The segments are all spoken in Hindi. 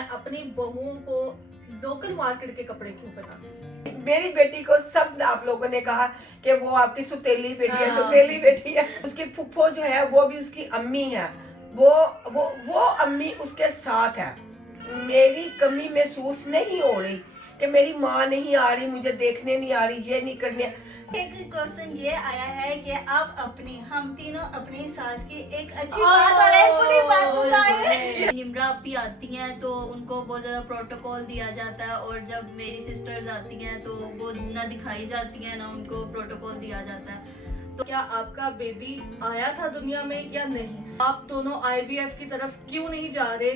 मैं अपनी बहुओं को लोकल मार्केट के कपड़े क्यों बनाऊं? मेरी बेटी को सब आप लोगों ने कहा कि वो आपकी सुतेली बेटी है, हाँ। सुतेली बेटी है। उसकी फुफ्फो जो है वो भी उसकी अम्मी है, वो अम्मी उसके साथ है। मेरी कमी महसूस नहीं हो रही कि मेरी माँ नहीं आ रही, मुझे देखने नहीं आ रही, ये नहीं करने। एक क्वेश्चन ये आया है कि आप हम तीनों अपनी सास की एक अच्छी बात और एक बुरी बात बताएं। निम्रा भी आती हैं तो उनको बहुत ज्यादा प्रोटोकॉल दिया जाता है, और जब मेरी सिस्टर्स आती हैं तो वो ना दिखाई जाती हैं ना उनको प्रोटोकॉल दिया जाता है। तो क्या आपका बेबी आया था दुनिया में या नहीं? आप दोनों IVF की तरफ क्यों नहीं जा रहे?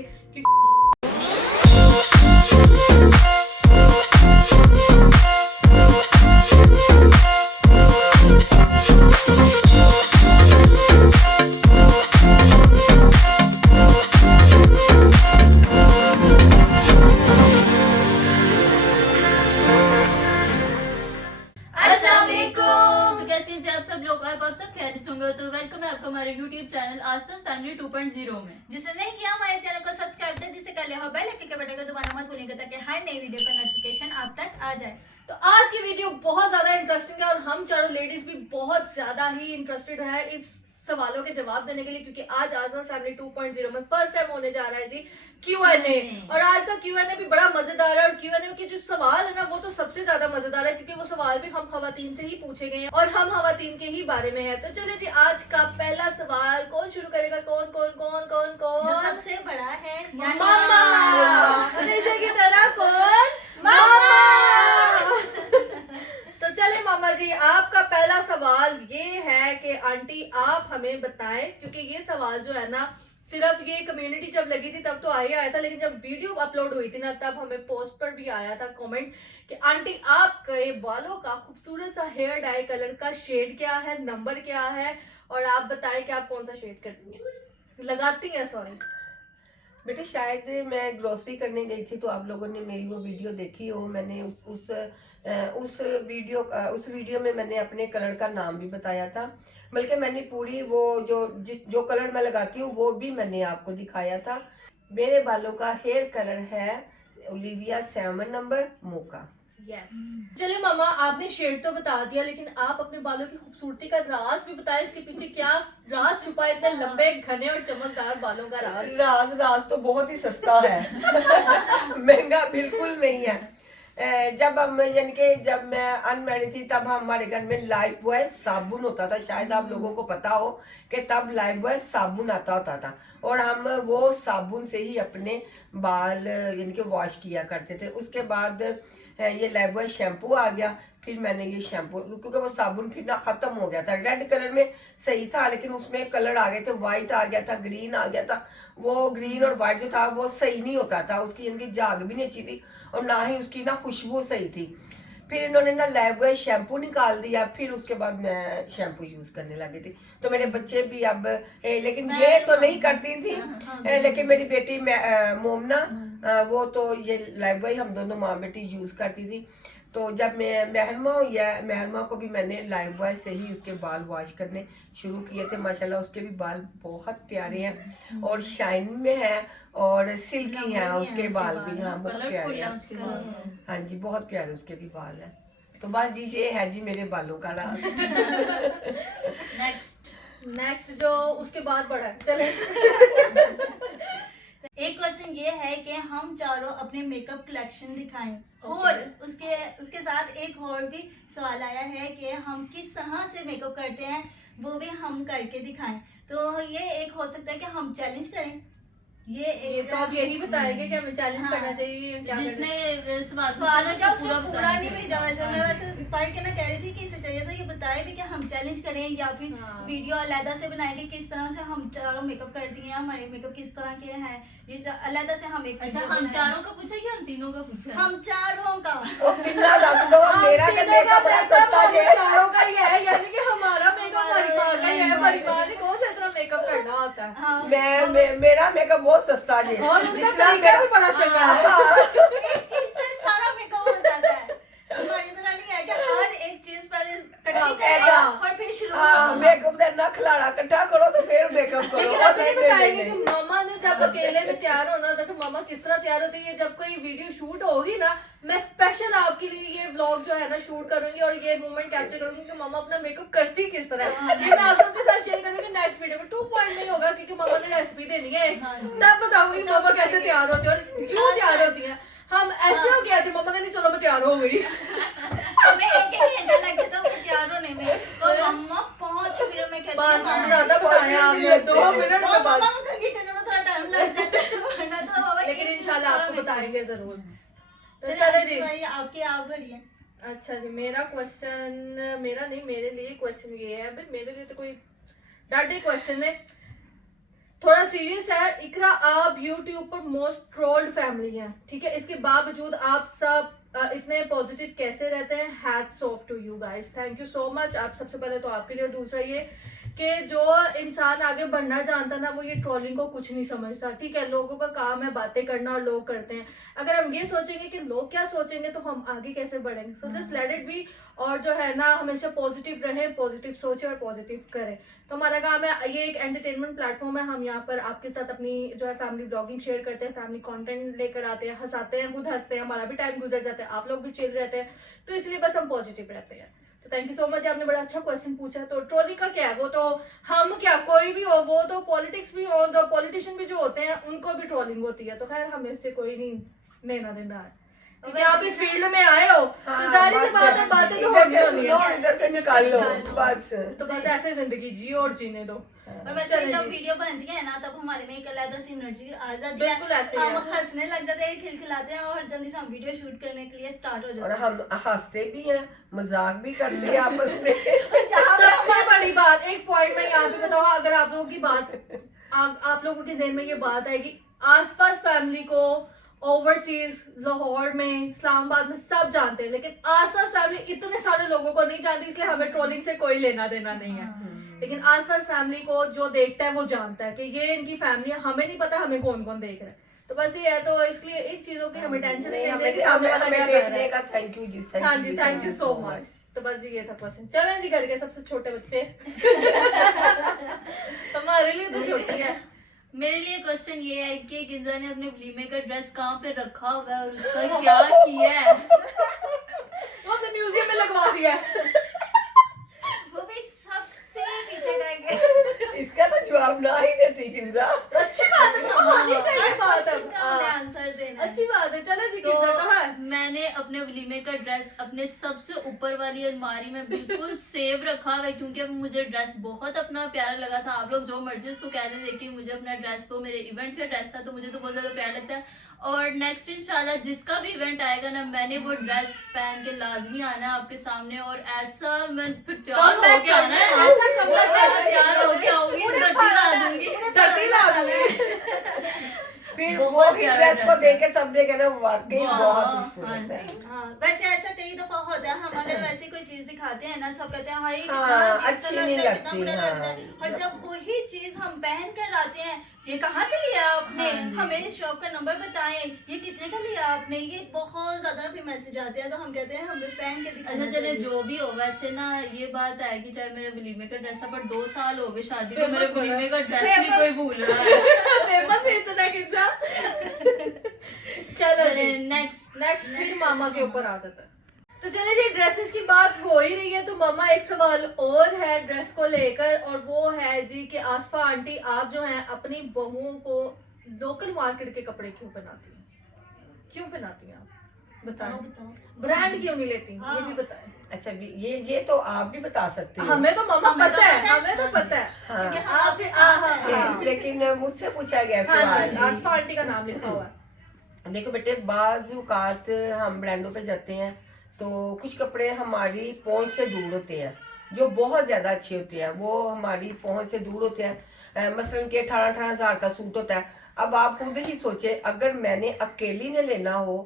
तो कैसे हैं जी आप सब लोग? आप सब खैरियत होंगे तो वेलकम है आपका हमारे YouTube चैनल आसपास फैमिली 2.0 में। जिसने नहीं किया हमारे चैनल को सब्सक्राइब जल्दी से कर ले हो, बेल आइकन के बटन को दबाना मत भूलिएगा ताकि हर नई वीडियो का नोटिफिकेशन आप तक आ जाए। तो आज की वीडियो बहुत ज्यादा इंटरेस्टिंग है और हम चारों लेडीज भी बहुत ज्यादा ही इंटरेस्टेड है इस सवालों के जवाब देने के लिए, क्योंकि आज आसपास फैमिली 2.0 में फर्स्ट टाइम होने जा रहा है जी Q&A। और आज का Q&A भी बड़ा मजेदार है और Q&A के जो सवाल है ना वो तो सबसे ज्यादा मजेदार है, क्योंकि वो सवाल भी हम खवातीन से ही पूछे गए हैं और हम खवातीन के ही बारे में है। तो चलिए जी, आज का पहला सवाल कौन शुरू करेगा? कौन कौन कौन कौन कौन? जो सबसे बड़ा है मामा। हमेशा की तरह कौन? मामा। तो चले मामा जी, आपका पहला सवाल ये है कि आंटी आप हमें बताएं, क्योंकि ये सवाल जो है ना सिर्फ ये कम्युनिटी जब लगी थी तब तो आया था, लेकिन जब वीडियो अपलोड हुई थी ना तब हमें पोस्ट पर भी आया था कमेंट कि आंटी आपके बालों का खूबसूरत सा हेयर डाई कलर का शेड क्या है, नंबर क्या है, और आप बताएं कि आप कौन सा शेड करती हैं, लगाती हैं? सॉरी बेटे, शायद मैं ग्रोसरी करने गई थी तो आप लोगों ने मेरी वो वीडियो देखी हो। मैंने उस वीडियो में मैंने अपने कलर का नाम भी बताया था, बल्कि मैंने पूरी वो जो कलर मैं लगाती हूँ वो भी मैंने आपको दिखाया था। मेरे बालों का हेयर कलर है ओलिविया 7 नंबर मोका। यस। चलिए मामा, आपने शेड तो बता दिया, लेकिन आप अपने बालों की खूबसूरती का राज भी बताएं। इसके पीछे क्या राज छुपा है, इतने लंबे घने और चमकदार बालों का राज? राज तो बहुत ही सस्ता है। महंगा बिल्कुल नहीं है। जब मैं अनमैरिड थी तब हमारे घर में लाइफ बॉय साबुन होता था, शायद आप लोगों को पता हो कि तब लाइफ बॉय साबुन आता होता था और हम वो साबुन से ही अपने बाल वॉश किया करते थे। उसके बाद ये लाइफ बॉय शैम्पू आ गया, फिर मैंने ये शैम्पू, क्योंकि वो साबुन फिर ना खत्म हो गया था। रेड कलर में सही था लेकिन उसमें कलर आ गए थे, व्हाइट आ गया था, ग्रीन आ गया था। वो ग्रीन और व्हाइट जो था वो सही नहीं होता था, उसकी इनकी जाग भी नहीं अच्छी थी और ना ही उसकी ना खुशबू सही थी। फिर इन्होंने ना लाइफ बॉय शैम्पू निकाल दिया, फिर उसके बाद मैं शैम्पू यूज करने लगी थी। तो मेरे बच्चे भी अब लेकिन ये तो नहीं करती थी, लेकिन मेरी बेटी मोमना वो तो ये लाइफ बॉय हम दोनों माँ बेटी यूज करती थी। तो जब मैं महरमा हुई है, महरमा को भी मैंने लाइफ बॉय से ही उसके बाल वॉश करने शुरू किए थे। माशाल्लाह उसके भी बाल बहुत प्यारे हैं और शाइन में हैं और सिल्की हैं उसके बाल भी। हाँ, बहुत प्यारे हैं। हाँ जी, बहुत प्यारे उसके भी बाल हैं। तो बस जी, ये है जी मेरे बालों का राज। नेक्स्ट जो उसके बाद बढ़ा है, चले। एक क्वेश्चन ये है कि हम चारों अपने मेकअप कलेक्शन दिखाएं, और उसके साथ एक और भी सवाल आया है कि हम किस तरह से मेकअप करते हैं वो भी हम करके दिखाएं। तो ये एक हो सकता है कि हम चैलेंज करें। ये तो आप यही बताएंगे कि हमें चैलेंज करना चाहिए क्या? जिसने सवाल का पूरा नहीं भेजा। वैसे मैं वैसे पढ़ के ना कह रही थी कि इसे चाहिए था ये बताए भी कि हम चैलेंज करें या फिर वीडियो अलग से बनाएंगे किस तरह से हम चारों मेकअप करती हैं, हमारे मेकअप किस तरह के हैं, ये अलग से हम एक। अच्छा, हम चारों का पूछा कि हम तीनों का पूछा? हम चारों का। मेरा तो मेकअप बड़ा सस्ता है, चारों का ही है, यानी कि हमारा मेकअप हमारी माँ का ही है। हमारी माँ ने कौन सा इतना मेकअप करना होता है? मेरा मेकअप बहुत सस्ता है और उनका तरीका भी बड़ा चंगा है। एक चीज से सारा मेकअप हो जाता है। हमारी तरह नहीं है कि हर एक चीज पहले करेगा और फिर शुरू। मेकअप का ना खिलाड़ा इकट्ठा करो तो फिर मेकअप करो। लेकिन आप ये बताएंगे कि मामा ने जब अकेले में तैयार होना था तो मामा किस तरह तैयार होती है, जब कोई वीडियो शूट होगी ना, मैं स्पेशल आपके लिए ये व्लॉग जो है ना शूट करूंगी और ये मोमेंट कैप्चर करूंगी कि मम्मा अपना मेकअप करती किस तरह है। ये मैं आप सबके साथ शेयर करूंगी नेक्स्ट वीडियो में। 2 पॉइंट नहीं होगा क्योंकि मम्मा ने रेसिपी देनी है, तब बताऊंगी मम्मा कैसे तैयार होती है और क्यों तैयार होती है। हम ऐसे हो गया थे, मम्मा कहती चलो मैं तैयार हो गई। हमें 1 घंटा लग गया था वो तैयार होने में, और मम्मा 5 मिनट में कहती 5 मिनट ज्यादा बताया आपने, 2 मिनट के बाद। मम्मा को कंघी करने में थोड़ा टाइम लग जाता है, वरना तो बाबा लेकिन इंशाल्लाह आपको बताएंगे जरूर। तो चलिए चले जी। भाई, आपकी आप बढ़िया। अच्छा जी, मेरा क्वेश्चन, मेरा नहीं, मेरे लिए क्वेश्चन ये है भाई, मेरे लिए तो कोई डाटे क्वेश्चन है, थोड़ा सीरियस है। इकरा, आप YouTube पर मोस्ट ट्रोल्ड फैमिली हैं, ठीक है, इसके बावजूद आप सब इतने पॉजिटिव कैसे रहते हैं? Hats off to you guys, thank you so much. आप सबसे पहले तो आपके लिए, और दूसरा ये कि जो इंसान आगे बढ़ना जानता ना, वो ये ट्रोलिंग को कुछ नहीं समझता, ठीक है। लोगों का काम है बातें करना और लोग करते हैं। अगर हम ये सोचेंगे कि लोग क्या सोचेंगे तो हम आगे कैसे बढ़ेंगे? So just let it be, और जो है ना हमेशा पॉजिटिव रहें, पॉजिटिव सोचें और पॉजिटिव करें। तो हमारा काम है, ये एक एंटरटेनमेंट प्लेटफॉर्म है, हम यहाँ पर आपके साथ अपनी जो है फैमिली ब्लॉगिंग शेयर करते हैं, फैमिली कंटेंट लेकर आते हैं, हंसाते हैं, खुद हंसते हैं, हमारा भी टाइम गुजर जाता है, आप लोग भी चिल रहते हैं, तो इसलिए बस हम पॉजिटिव रहते हैं। तो थैंक यू सो मच, आपने बड़ा अच्छा क्वेश्चन पूछा। तो ट्रोलिंग का क्या है, वो तो हम क्या, कोई भी हो, वो तो पॉलिटिक्स भी हो, तो पॉलिटिशियन भी जो होते हैं उनको भी ट्रोलिंग होती है। तो खैर हमें इससे कोई नहीं लेना देना है, क्योंकि आप इस फील्ड में आए हो, तो जाहिर सी बात है बातें तो होनी होनी है, इधर से निकाल लो बस। तो बस ऐसे जिंदगी जियो और जीने दो। और वैसे जब वीडियो बनती है ना, तब हमारे में एक अलग सी एनर्जी आ जाती है, बिल्कुल ऐसे ही हम है। हंसने लग जाते हैं, खिलखिलाते हैं, और जल्दी से हम वीडियो शूट करने के लिए स्टार्ट हो और जाते हैं। हम हंसते भी हैं, मजाक भी करते हैं आपस में। सबसे बड़ी बात, एक पॉइंट मैं यहाँ पे बताऊँ, अगर आप लोगों की बात, आप लोगों के ज़हन में ये बात आएगी, आसपास फैमिली को ओवरसीज, लाहौर में, इस्लामाबाद में सब जानते हैं, लेकिन आसपास फैमिली इतने सारे लोगों को नहीं जानती, इसलिए हमें ट्रोलिंग से कोई लेना देना नहीं है। लेकिन आसपास फैमिली को जो देखता है वो जानता है कि ये इनकी फैमिली है, हमें नहीं पता हमें कौन कौन देख रहा है। तो बस ये है, तो इसलिए इन चीजों की हमें टेंशन नहीं लेनी चाहिए कि सामने वाला क्या कर रहा देखने है। का थैंक यू जी, हाँ जी, थैंक यू सो मच। तो बस ये था क्वेश्चन। चलें जी, घर के सबसे छोटे बच्चे हमारे लिए तो छोटी है। मेरे लिए क्वेश्चन ये है कि किंजा ने अपने वलीमे का ड्रेस कहाँ पे रखा हुआ है और उसका क्या किया है? वो अपने म्यूजियम में लगवा दिया है। वो भी सबसे पीछे गए। इसका तो जवाब ना ही देती किंजा। अच्छी बात है, आनी चाहिए बात अब। आंसर देना है। अच्छी बात है। चलो जी, तो किंजा कहाँ है? मैंने अपने वलीमे का ड्रेस अपने सबसे ऊपर वाली अलमारी में बिल्कुल सेव रखा हुआ है, क्योंकि अब मुझे ड्रेस बहुत अपना प्यारा लगा था। आप लोग जो मर्जी उसको कह रहे थे कि मुझे अपना ड्रेस, वो मेरे इवेंट का ड्रेस था, तो मुझे तो बहुत ज्यादा प्यारा लगता है। और नेक्स्ट इंशाल्लाह जिसका भी इवेंट आएगा ना, मैंने वो ड्रेस पहन के लाजमी आना है आपके सामने, और ऐसा मैं फिर तैयार होके आना है, ऐसा कमबैक करना, तैयार होके आऊंगी, धरती ला दूंगी। धरती ला दूंगी। फिर बहुत वो ही प्यारा ड्रेस को ड्रेस देख के सब देखे ना, वाकई वाह, बहुत हाँ खूबसूरत है। जी। हाँ, वैसे ऐसा कई दफा होता है, हम अगर वैसी कोई चीज दिखाते हैं ना, सब कहते हैं हाय कितना हाँ, अजीब सा अच्छी लग नहीं रहा है, कितना लगती, बुरा लग रहा है। हाँ। और जब वही चीज हम पहन कर आते हैं, ये कहाँ से लिया आपने, हमें इस शॉप का नंबर बताएं, ये कितने का लिया आपने, ये बहुत ज्यादा भी मैसेज आते हैं, तो हम कहते हैं हमें पहन के दिखाना अच्छा चले, चाहिए। जो भी हो, वैसे ना ये बात है कि चाहे मेरे वलीमे का ड्रेस था, पर 2 साल हो गए शादी को, मेरे वलीमे का ड्रेस नहीं कोई भूल रहा है। फेमस है इतना किंजा। चलो चले जी, नेक्स्ट फिर मामा के ऊपर आ जाता है। तो चलिए जी, ड्रेसेस की बात हो ही रही है, तो मामा एक सवाल और है ड्रेस को लेकर, और वो है जी कि आसफा आंटी, आप जो हैं अपनी बहुओं को लोकल मार्केट के कपड़े क्यों पहनाती हैं? क्यों पहनाती हैं आप? बताएं। बताओ। ब्रांड क्यों नहीं लेती, ये भी बताएं। अच्छा, ये तो आप भी बता सकते हैं। हमें तो मामा हमें तो पता है, पता है। हमें तो पता है। हाँ, क्योंकि हम आप आपके भी साथ हैं। हाँ। लेकिन मुझसे पूछा गया हाँ सवाल जी, जी। आसफा आंटी का नाम लिखा हुआ है। देखो बेटे, बाज औकात हम ब्रांडों पे जाते हैं तो कुछ कपड़े हमारी पहुंच से दूर होते हैं, जो बहुत ज्यादा अच्छे होते हैं, वो हमारी पहुंच से दूर होते हैं। मसलन के 18-18 हजार का सूट होता है। अब आप खुद ही सोचे, अगर मैंने अकेली ने लेना हो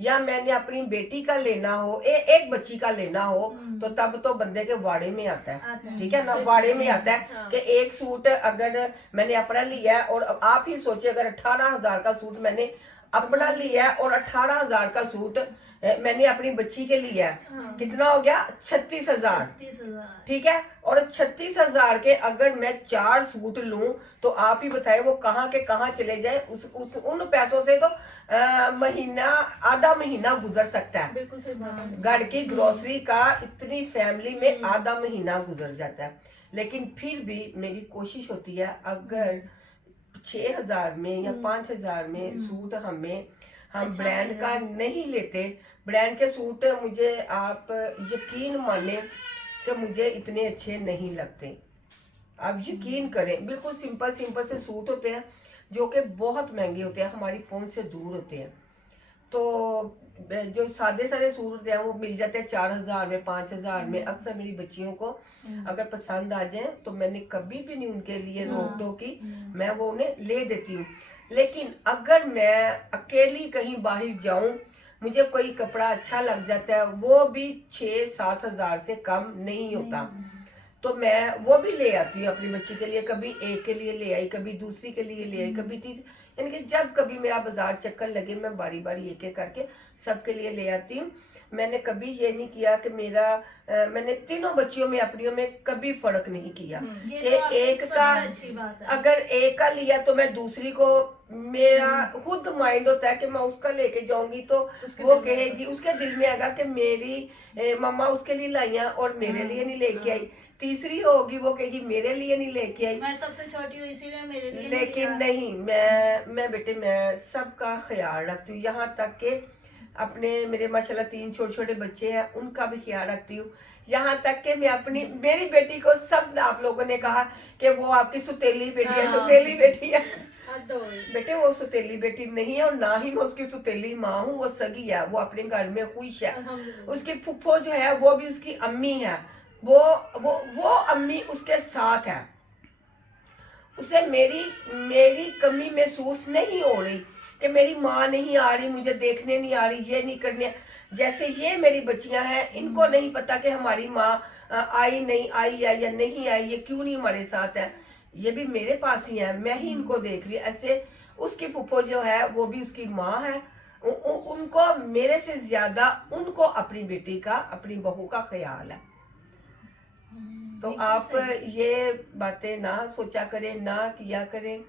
या मैंने अपनी बेटी का लेना हो, एक बच्ची का लेना हो, तो तब तो बंदे के वाड़े में आता है, ठीक है ना, वाड़े में आता है हाँ। कि एक सूट अगर मैंने अपना लिया है, और अब आप ही सोचिए अगर 18 हजार का सूट मैंने अपना लिया है और 18,000 का सूट मैंने अपनी बच्ची के लिया है। हाँ। कितना हो गया? 36,000। 36,000। ठीक है, और 36,000 के अगर मैं 4 सूट लूं तो आप ही बताए वो कहाँ के कहाँ चले जाए। उन पैसों से तो महीना, आधा महीना गुजर सकता है। बिल्कुल सही बात है। घर की ग्रोसरी का इतनी फैमिली में आधा महीना गुजर जाता है। लेकिन फिर भी मेरी कोशिश होती है, अगर 6,000 में या 5,000 में सूट हम अच्छा ब्रांड मिल का रहा है। नहीं लेते, ब्रांड के सूट मुझे आप यकीन माने कि मुझे इतने अच्छे नहीं लगते। आप यकीन करें, बिल्कुल सिंपल सिंपल से सूट होते हैं जो कि बहुत महंगे होते हैं, हमारी पहुंच से दूर होते हैं। तो जो सादे सादे सूट होते हैं वो मिल जाते हैं 4,000 में, 5,000 में। अक्सर मेरी बच्चियों को अगर पसंद आ जाए तो मैंने कभी भी नहीं उनके लिए रोक टोक की, मैं वो उन्हें ले देती हूँ। लेकिन अगर मैं अकेली कहीं बाहर जाऊं, मुझे कोई कपड़ा अच्छा लग जाता है, वो भी 6-7 हजार से कम नहीं होता, तो मैं वो भी ले आती हूँ अपनी बच्ची के लिए। कभी एक के लिए ले आई, कभी दूसरी के लिए ले आई, कभी तीसरी, यानी कि जब कभी मेरा बाजार चक्कर लगे मैं बारी बारी एक एक करके सबके लिए ले आती हूँ। मैंने कभी ये नहीं किया कि मैंने तीनों बच्चियों में अपनियों में कभी फर्क नहीं किया ये कि तो आपकी एक सबसे का, अच्छी बात है। अगर एक का लिया तो मैं दूसरी को, मेरा खुद माइंड होता है कि मैं उसका लेके जाऊंगी तो वो कहेगी, उसके दिल में आएगा कि मेरी मम्मा उसके लिए लाइया और मेरे लिए नहीं लेके आई। तीसरी होगी वो कहेगी मेरे लिए नहीं लेके आई। मैं सबसे छोटी हूँ इसीलिए मेरे लिए लेकिन नहीं, मैं बेटे मैं सबका ख्याल रखती हूँ, यहाँ तक कि अपने, मेरे माशाल्लाह 3 छोटे छोटे बच्चे हैं, उनका भी ख्याल रखती हूँ। यहाँ तक कि मैं अपनी, मेरी बेटी को सब आप लोगों ने कहा कि वो आपकी सुतेली बेटी है, सुतेली बेटी है। बेटे वो सुतेली बेटी नहीं है और ना ही मैं उसकी सुतेली माँ हूँ, वो सगी है, वो अपने घर में खुश है। उसकी फुफ्फो जो है वो भी उसकी अम्मी है, वो अम्मी उसके साथ है। उसे मेरी कमी महसूस नहीं हो रही कि मेरी माँ नहीं आ रही, मुझे देखने नहीं आ रही, ये नहीं करने। जैसे ये मेरी बच्चियां हैं, इनको नहीं पता कि हमारी माँ आई नहीं आई है या नहीं आई, ये क्यों नहीं हमारे साथ है, ये भी मेरे पास ही है, मैं ही इनको देख रही। ऐसे उसकी फुफ्फो जो है वो भी उसकी माँ है, उनको मेरे से ज्यादा उनको अपनी बेटी का, अपनी बहू का ख्याल है। तो आप ये बातें ना सोचा करें, ना किया करें।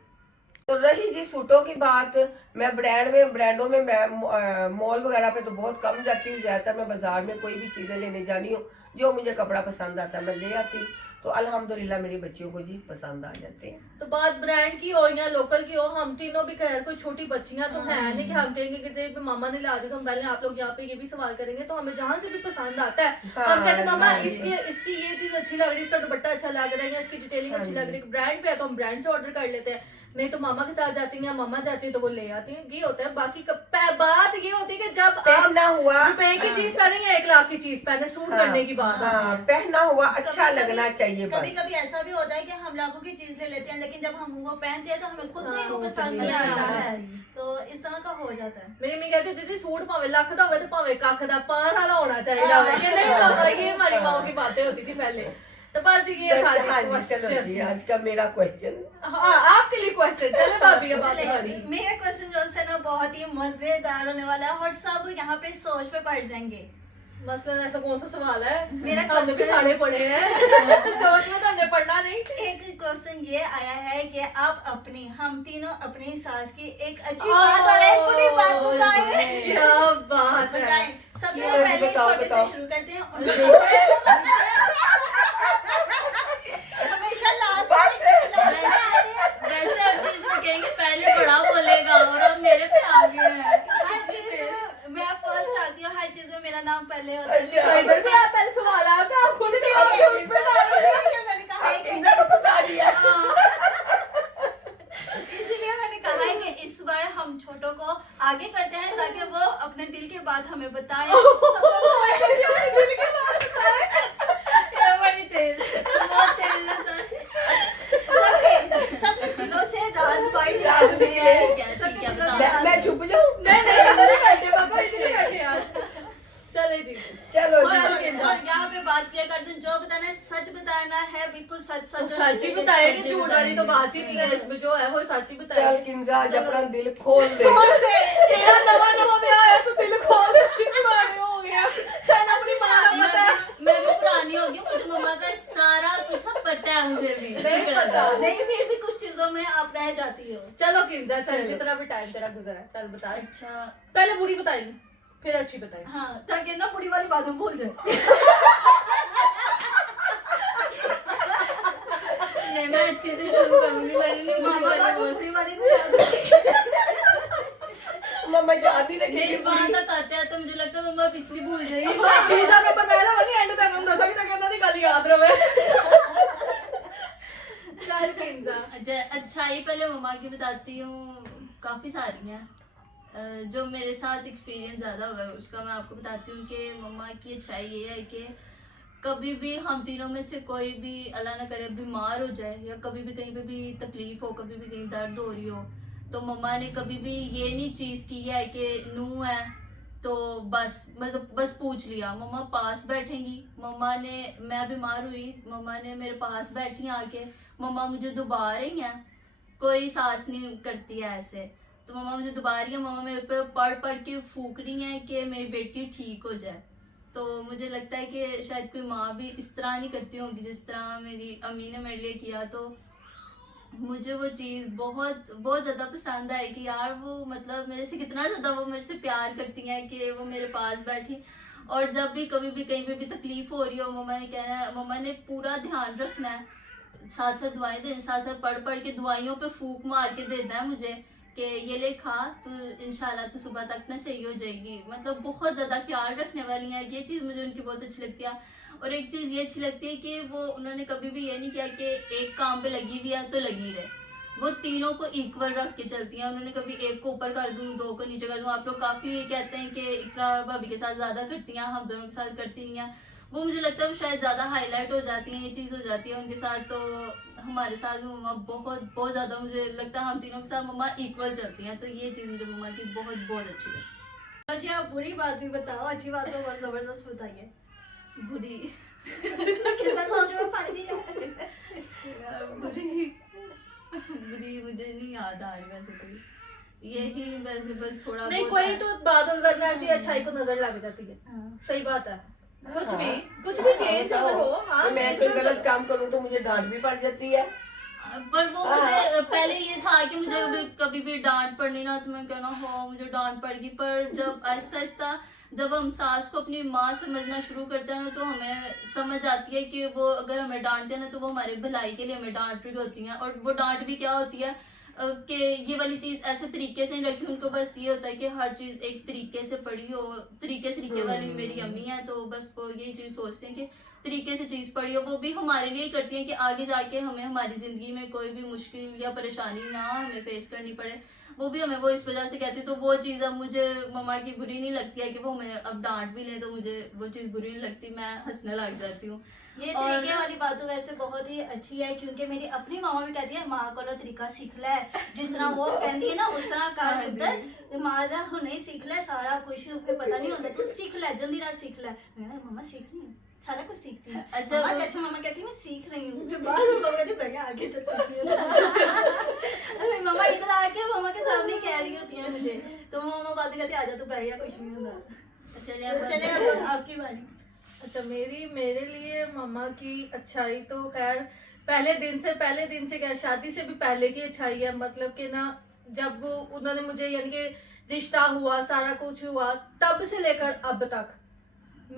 तो रही जी सूटों की बात, मैं ब्रांडों में मैं मॉल वगैरह पे तो बहुत कम जाती हूँ। ज्यादातर मैं बाजार में कोई भी चीजें लेने जानी हूँ, जो मुझे कपड़ा पसंद आता है मैं ले आती हूँ। तो अल्हम्दुलिल्लाह मेरी बच्चियों को जी पसंद आ जाते हैं। तो बात ब्रांड की हो या लोकल की हो, हम तीनों भी खैर कोई छोटी बच्चियां तो है नहीं कि हम कहेंगे कि तेरे मामा ने ला दी तो हम पहले आप लोग यहाँ पे ये भी सवाल करेंगे। तो हमें जहाँ से भी पसंद आता है हम कहते हैं मामा इसकी ये चीज अच्छी लग रही है, इसका दुपट्टा अच्छा लग रहा है या इसकी डिटेलिंग अच्छी लग रही है, ब्रांड पे है तो हम ब्रांड से ऑर्डर कर लेते हैं। नहीं तो मामा के साथ जाती हैं या मामा जाती है तो वो ले आती हैं, ये होता है। बाकी बात ये होती है कि जब पहना हुआ रुपए की चीज पहने या 1 लाख की चीज पहने, सूट करने की बात होती है। पहना हुआ अच्छा लगना चाहिए। कभी कभी ऐसा भी होता है कि हम लाखों की चीज ले लेते हैं, लेकिन जब हम वो पहनते हैं तो हमें खुद को ही वो पसंद नहीं आता है, तो इस तरह का हो जाता है। मेरी मम्मी कहती दीदी सूट भावे लाख दा होवे तो भावे कख दा पान वाला होना चाहिए। नहीं होता, ये हमारी माओ की बातें होती थी पहले। तो बस ये था जी आज का मेरा क्वेश्चन। हाँ आपके लिए क्वेश्चन। चले भाभी अब आप चलिए, मेरा क्वेश्चन जो है ना बहुत ही मजेदार होने वाला है और सब यहाँ पे सोच पे पड़ जाएंगे। मसलन ऐसा कौन सा सवाल है? मेरा हमने भी question- सारे पढ़े हैं सोच में तो हमने पढ़ना नहीं। एक क्वेश्चन ये आया है कि आप हम तीनों अपनी सास की एक अच्छी बात और एक बुरी बात बताएं। क्या बात है। बताएं। सबसे ये पहले बताओ, छोटे बताओ। से शुरू करते हैं। हमेशा लास्ट वैसे हर चीज में कहेंगे पहले बड़ा बोलेगा और अब मेरे पे आ गया है। हर चीज में मैं फर्स्ट आती हूँ, हर चीज में मेरा नाम पहले होता अच्छा, है। इधर भी आप पहले सवाल है आपका, आप खुद से आगे उस पे डाल रहे हैं। मैंने कहा है कि इधर फंसा दिया। इसीलिए मैंने कहा है कि इस बार हम छोटों को आगे करते हैं ताकि वो अपने दिल की बात हमें बताए। ये बड़ी तेज, बहुत तेज है सच। सबके दिलों से राज बाइट राज जाती है। क्या चीज सबके क्या दिलों बताओ? से मैं छुप जाऊं? नहीं नहीं इधर ही बैठे पापा, इधर ही बैठे यार। चले जी। चलो और जी। यहाँ पे बात किया कर दूं, जो बताना है सच बताना है, बिल्कुल सच तो सच सच ही बताएगी, सच ही झूठ वाली तो बात ही नहीं है इसमें, जो है वो सच ही चल बताएगी। किंजा आज अपना दिल खोल दे। तेरा नवा नवा ब्याह आया तो दिल खोल दे, चिपकाने हो गया शायद अपनी माँ का पता है। मैं भी पुरानी हो गई, मुझे मम्मा का सारा कुछ पता है, मुझे भी नहीं पता। नहीं, फिर भी कुछ चीजों में आप रह जाती हो। चलो किंजा, चल चलो। जितना भी टाइम तेरा गुजरा है चल बता। अच्छा पहले बुरी बताएंगे फिर अच्छी बताएंगे। हाँ, ताकि ना बुरी वाली बातों भूल जाए। नहीं, मैं अच्छे से शुरू करूंगी, मैंने नहीं बुरी मामा वाली बात बोल- बुरी वाली नहीं याद। मम्मा याद ही रखेगी नहीं, वहां तक आते हैं तो मुझे लगता है मम्मा पिछली भूल जाएगी। तीजा नंबर पहला वाली एंड तक हम दसवीं तक करना नहीं, कल याद रहे। चल किंजा। अच्छा, अच्छाई पहले मम्मा की बताती हूँ, काफी सारी हैं। जो मेरे साथ एक्सपीरियंस ज्यादा हुआ है उसका मैं आपको बताती हूँ कि मम्मा की अच्छाई ये है कि कभी भी हम तीनों में से कोई भी अल्लाह ना करे बीमार हो जाए या कभी भी कहीं पे भी तकलीफ हो, कभी भी कहीं दर्द हो रही हो, तो मम्मा ने कभी भी ये नहीं चीज की है कि नू है तो बस मतलब बस पूछ लिया। मम्मा पास बैठेंगी, मम्मा ने, मैं बीमार हुई, मम्मा ने मेरे पास बैठी आके, मम्मा मुझे दुबा रही हैं, कोई सास नहीं करती है ऐसे, तो मम्मा मुझे दुबा रही है, मम्मा मेरे पे पढ़ पढ़ के फूक रही हैं कि मेरी बेटी ठीक हो जाए। तो मुझे लगता है कि शायद कोई माँ भी इस तरह नहीं करती होगी जिस तरह मेरी अम्मी ने मेरे लिए किया। तो मुझे वो चीज़ बहुत बहुत ज़्यादा पसंद आई कि यार वो मतलब मेरे से कितना ज़्यादा वो मेरे से प्यार करती हैं कि वो मेरे पास बैठी, और जब भी कभी भी कहीं पे भी तकलीफ हो रही हो मम्मा ने कहना है, मम्मा ने पूरा ध्यान रखना है, साथ साथ दुआएं देना, साथ साथ पढ़ पढ़ के दुआइयों पे फूक मार के देना है मुझे कि ये ले खा तो इंशाल्लाह तो सुबह तक ना सही हो जाएगी। मतलब बहुत ज़्यादा ख्याल रखने वाली हैं, ये चीज़ मुझे उनकी बहुत अच्छी लगती है। और एक चीज़ ये अच्छी लगती है कि वो उन्होंने कभी भी ये नहीं किया कि एक काम पे लगी हुई है तो लगी रहे, वो तीनों को इक्वल रख के चलती हैं। उन्होंने कभी एक को ऊपर कर दूँ, दो को नीचे कर दूँ। आप लोग काफ़ी कहते हैं कि इकरा भाभी के साथ ज़्यादा करती हैं, हम दोनों के साथ करती नहीं हैं। वो मुझे लगता है वो शायद ज़्यादा हाईलाइट हो जाती हैं, ये चीज़ हो जाती है उनके साथ। तो हमारे साथ भी मम्मा बहुत बहुत ज़्यादा, मुझे लगता है हम तीनों के साथ मम्मा इक्वल चलती हैं। तो ये चीज़ मुझे मम्मा की बहुत बहुत अच्छी है। अच्छा, आप बुरी बात भी बताओ, अच्छी बात तो बहुत जबरदस्त बताइए। बुरी कितना सोच में पड़ गई है। बुरी बुरी मुझे नहीं याद आ रही वैसे कोई, यही वैसे बस थोड़ा नहीं बहुत कोई है। तो बात हो वरना ऐसी अच्छाई को नजर लग जाती है। हाँ। सही बात है। कुछ हाँ। भी चेंज अगर हो, हाँ मैं कोई natural गलत चलो। काम करूँ तो मुझे डांट भी पड़ जाती है। पर वो मुझे पहले ये था कि मुझे कभी भी डांट पड़नी ना तो मैं कहना हो मुझे डांट पड़गी, पर जब आहिस्ता आहिस्ता जब हम सास को अपनी माँ समझना शुरू करते हैं ना तो हमें समझ आती है कि वो अगर हमें डांटते हैं ना तो वो हमारे भलाई के लिए हमें डांट रही होती हैं। और वो डांट भी क्या होती है कि ये वाली चीज़ ऐसे तरीके से नहीं रखी, उनको बस ये होता है कि हर चीज़ एक तरीके से पड़ी हो, तरीके वाली मेरी अम्मी है तो बस वो यही चीज़ सोचते हैं कि तरीके से चीज़ पड़ी हो। वो भी हमारे लिए करती हैं कि आगे जाके हमें हमारी ज़िंदगी में कोई भी मुश्किल या परेशानी ना हमें फेस करनी पड़े, वो भी हमें वो इस वजह से कहती है। तो वो चीज़ अब मुझे मम्मा की बुरी नहीं लगती है कि वो हमें अब डांट भी लें तो मुझे वो चीज़ बुरी नहीं लगती, मैं हंसने लग जाती हूँ। ये और- तरीके वाली बात तो वैसे बहुत ही अच्छी है, क्योंकि मेरी अपनी मामा भी कहती है माँ को तरीका सीख ले, जिस तरह वो कहती है ना उस तरह कर हाँ पुत्र माँ दा हुने सीख ले, सारा कुछ फिर पता नहीं होता, तू सीख ले, जल्दी रात सीख ले। मैं मम्मा सीख रही हूँ, सारा कुछ सीखती हूँ। अच्छा, मम्मा वो- कैसे, मम्मा कहती है मैं सीख रही हूँ, फिर बाद में मम्मा कहती है आगे चल कुछ नहीं होता। फिर मम्मा इधर आके मम्मा के सामने कह रही होती है मुझे, तो मम्मा बाद में कहती है आजा तू बैठ, कुछ नहीं होता। चलिए अब चले अब आपकी बारी। अच्छा मेरे लिए मम्मा की अच्छाई तो खैर पहले दिन से क्या, शादी से भी पहले की अच्छाई है। मतलब कि ना जब वो उन्होंने मुझे यानी कि रिश्ता हुआ, सारा कुछ हुआ, तब से लेकर अब तक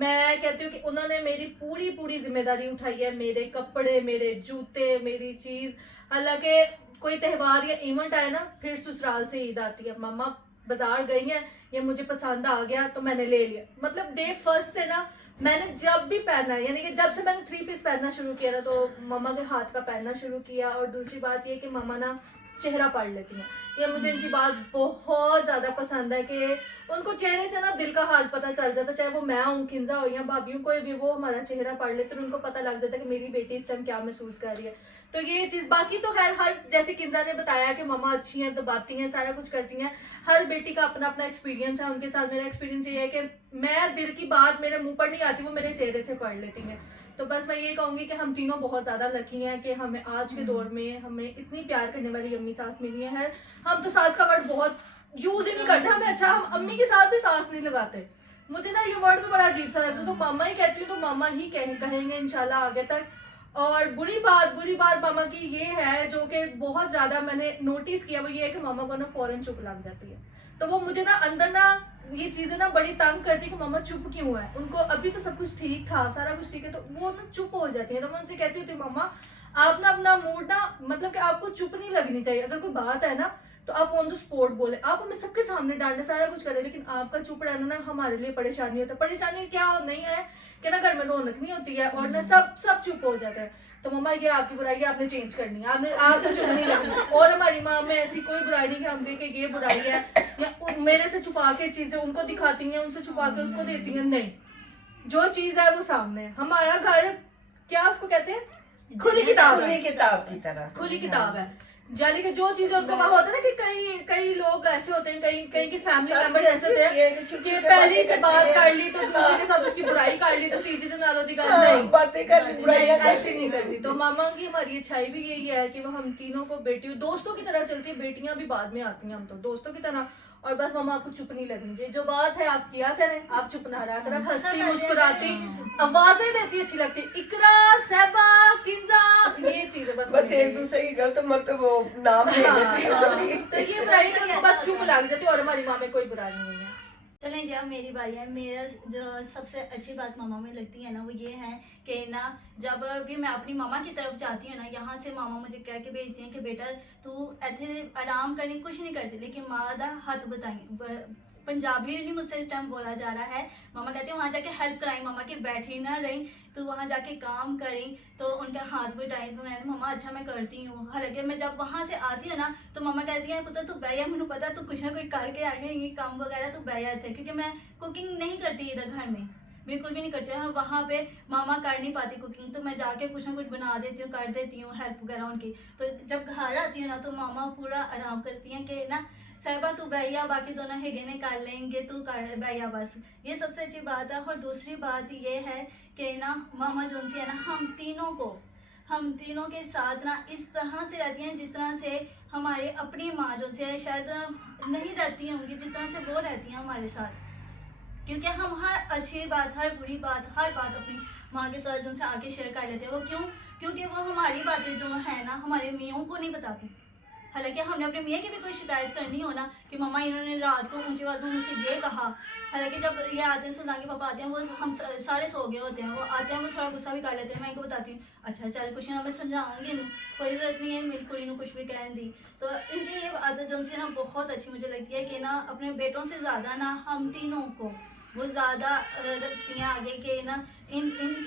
मैं कहती हूँ कि उन्होंने मेरी पूरी जिम्मेदारी उठाई है। मेरे कपड़े, मेरे जूते, मेरी चीज, हालांकि कोई त्योहार या इवेंट आए ना, फिर ससुराल से ईद आती है, मम्मा बाजार गई हैं, ये मुझे पसंद आ गया तो मैंने ले लिया। मतलब डे फर्स्ट से ना मैंने जब भी पहना है, यानी कि जब से मैंने 3 पीस पहनना शुरू किया ना तो मम्मा के हाथ का पहनना शुरू किया। और दूसरी बात ये कि मम्मा ना चेहरा पढ़ लेती हैं, ये मुझे इनकी बात बहुत ज़्यादा पसंद है कि उनको चेहरे से ना दिल का हाल पता चल जाता, चाहे वो मैं हूँ, किंजा हो या भाभी हूँ, कोई भी, वो हमारा चेहरा पढ़ लेते और उनको पता लग जाता है कि मेरी बेटी इस टाइम क्या महसूस कर रही है। तो ये चीज़, बाकी तो खैर हर जैसे किंजा ने बताया कि मम्मा अच्छी हैं, दबाती हैं, सारा कुछ करती हैं, हर बेटी का अपना अपना एक्सपीरियंस है। उनके साथ मेरा एक्सपीरियंस ये है कि मैं दिल की बात मेरे मुंह पर नहीं आती, वो मेरे चेहरे से पढ़ लेती हैं। तो बस मैं ये कहूंगी कि हम तीनों बहुत ज्यादा लकी हैं कि हमें आज के दौर में हमें इतनी प्यार करने वाली अम्मी सास मिली है। हम तो सास का वर्ड बहुत यूज ही नहीं करते हमें, अच्छा हम अम्मी के साथ भी सास नहीं लगाते। मुझे ना ये वर्ड तो बड़ा अजीब सा लगता है, तो मामा ही कहती हूँ तो मामा ही कहेंगे इंशाल्लाह आगे तक। और बुरी बात मामा की ये है जो कि बहुत ज्यादा मैंने नोटिस किया, वो ये है कि मामा को ना फौरन चुप लग जाती है। तो वो मुझे ना अंदर ना ये चीजें ना बड़ी तंग करती है कि मामा चुप क्यों है। उनको अभी तो सब कुछ ठीक था, सारा कुछ ठीक है, तो वो ना चुप हो जाती है। तो मैं उनसे कहती होती मामा आप ना अपना मूड ना मतलब कि आपको चुप नहीं लगनी चाहिए। अगर कोई बात है ना तो आप ऑन द स्पॉट बोले, आप हमें सबके सामने डांटे सारा कुछ करें, लेकिन आपका चुप रहना ना हमारे लिए परेशानी होता है। परेशानी क्या नहीं है कि ना घर में रौनक नहीं होती है और ना सब चुप हो जाते हैं। तो मम्मा ये आपकी बुराई है, आपने चेंज करनी है, आपको चुप नहीं लगनी चाहिए। और हमारी माँ में ऐसी कोई बुराई नहीं कि हम देखे ये बुराई है या मेरे से छुपा के चीजें उनको दिखाती हैं, उनसे छुपा के उसको देती हैं। नहीं, जो चीज है वो सामने है। हमारा घर क्या उसको कहते हैं, खुली किताब है, किताब की तरह खुली किताब है। यानी कि जो चीजें उनको वहाँ होता है ना कि कई लोग ऐसे होते हैं, कई के फैमिली मेंबर ऐसे होते हैं कि पहले से बात कर ली तो दूसरे के साथ उसकी बुराई कर ली तो तीसरे दिन आलोती कर नहीं, बातें कर ली, बुराई ऐसे नहीं करती। तो मामा की हमारी अच्छाई भी यही है कि वो हम तीनों को बेटियों दोस्तों की तरह चलती है। बेटियां भी बाद में आती हैं, हम तो दोस्तों की तरह। और बस मामा आपको चुप नहीं लगनी चाहिए, जो बात है आप किया करें, आप चुप ना रहा करें। हंसती मुस्कुराती आवाजें देती अच्छी लगती, इकरा सहबा किंजा ये चीजें बस एक दूसरे की गलत मत वो नाम ले लेती है। तो ये बुराई तो बस चुप लग जाती है और हमारी माँ में कोई बुराई नहीं है। चलें जी, अब मेरी बारी है। मेरा जो सबसे अच्छी बात मामा में लगती है ना वो ये है कि ना जब भी मैं अपनी मामा की तरफ जाती हूँ ना, यहाँ से मामा मुझे कह के भेजती हैं कि बेटा तू ऐसे आराम करने कुछ नहीं करती, लेकिन माँ दा हाथ बताई पंजाबी नहीं मुझसे इस टाइम बोला जा रहा है। मामा कहते हैं वहाँ जाके हेल्प कराई, मामा के बैठी ना रही तो वहाँ जाके काम करी, तो उनका हाथ बिठाई। तो मैंने मामा अच्छा मैं करती हूँ। हालांकि मैं जब वहाँ से आती हूँ ना तो मामा कहती है पुत्र तू बैया, मैंने पता तू कुछ ना कुछ करके आई है ये काम वगैरह, तू बैया थे, क्योंकि मैं कुकिंग नहीं करती इधर घर में, बिल्कुल भी नहीं करती है। वहाँ पे मामा कर नहीं पाती कुकिंग, तो मैं जाके कुछ ना कुछ बना देती हूँ, कर देती हूँ हेल्प वगैरह उनकी। तो जब घर आती हूँ ना तो मामा पूरा आराम करती हैं कि ना साहिबा तू बैया, बाकी दोनों हेगे ने कर लेंगे, तू कर बैया बस। ये सबसे अच्छी बात है। और दूसरी बात ये है कि ना मामा जो है ना हम तीनों के साथ ना इस तरह से रहती हैं जिस तरह से हमारे अपनी माँ जो है शायद नहीं रहती होंगी, जिस तरह से वो रहती हैं हमारे साथ। क्योंकि हम हर अच्छी बात, हर बुरी बात, हर बात अपनी माँ के साथ जो उनसे आके शेयर कर लेते हैं। वो क्यों? क्योंकि वो हमारी बातें जो है ना हमारे मियों को नहीं बताती। हालांकि हमने अपने मियाँ की भी कोई शिकायत करनी हो ना कि मम्मा इन्होंने रात को ऊंची आवाज में मुझसे ये कहा, हालांकि जब ये आते हैं सुना के पापा आते हैं वो हम सारे सो गए होते हैं, वो आते हैं वो थोड़ा गुस्सा भी कर लेते हैं। मैं इनको बताती हूँ अच्छा चल कुछ ना मैं समझाऊंगी इन्हें, कोई जरूरत नहीं है मेरी कुड़ी ने कुछ भी कह दी। तो इनकी ये आदत जो है ना बहुत अच्छी मुझे लगती है कि ना अपने बेटों से ज़्यादा ना हम तीनों को वो ज़्यादा रखती हैं आगे के ना इन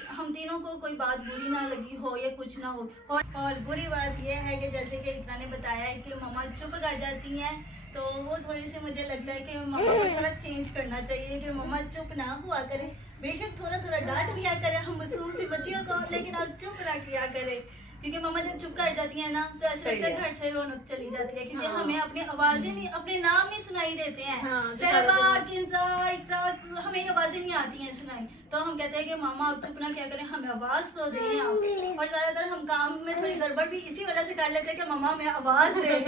हम तीनों को कोई बात बुरी ना लगी हो या कुछ ना हो। और बुरी बात यह है कि जैसे कि इकरा ने बताया है कि मम्मा चुप कर जाती हैं, तो वो थोड़ी सी मुझे लगता है कि मम्मा को थोड़ा चेंज करना चाहिए कि मम्मा चुप ना हुआ करे। बेशक थोड़ा थोड़ा डांट लिया करे हम मासूम सी बच्चियों को, लेकिन आप चुप ना किया करे। क्योंकि मम्मा जब चुप कर जाती है ना तो ऐसा लगता है घर से रौनक चली जाती है, क्योंकि हमें अपनी आवाजें नहीं, अपने नाम नहीं सुनाई देते हैं। सहबा, किंजा, इकरा, हमें आवाजें नहीं आती हैं सुनाई, तो हम कहते हैं कि मामा आप चुप ना क्या करें, हमें आवाज तो दें आप। और ज्यादातर हम काम में थोड़ी गड़बड़ भी इसी वजह से कर लेते हैं कि मामा हमें आवाज दें।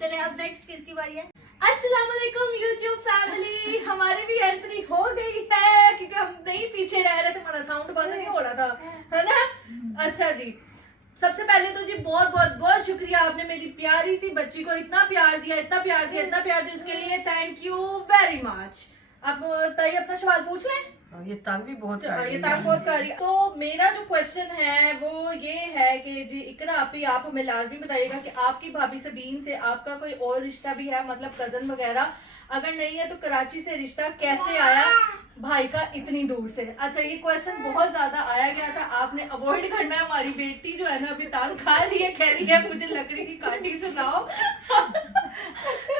चले अब नेक्स्ट किसकी बारी है? अस्सलाम वालेकुम यूट्यूब फैमिली, हमारी भी एंट्री हो गई है क्योंकि हम नहीं पीछे रह रहे थे, हमारा साउंड बंद नहीं हो रहा था, है ना। अच्छा जी, सबसे पहले तो जी बहुत बहुत बहुत शुक्रिया, आपने मेरी प्यारी सी बच्ची को इतना प्यार दिया, इतना प्यार दिया, इतना प्यार दिया, उसके लिए थैंक यू वेरी मच। अब ताई अपना सवाल पूछ लें। ये तंग भी बहुत कर रही ये है। तंग बहुत कर रही है। तो मेरा जो क्वेश्चन है वो ये है कि जी इकरा आप हमें लाजमी बताइएगा कि आपकी भाभी सबीन से आपका कोई और रिश्ता भी है, मतलब कजन वगैरह, अगर नहीं है तो कराची से रिश्ता कैसे आया भाई का इतनी दूर से। अच्छा ये क्वेश्चन बहुत ज्यादा आया गया था, आपने अवॉइड करना है। हमारी बेटी जो है ना अभी तंग खा रही है, कह रही है मुझे लकड़ी की काठी सुनाओ।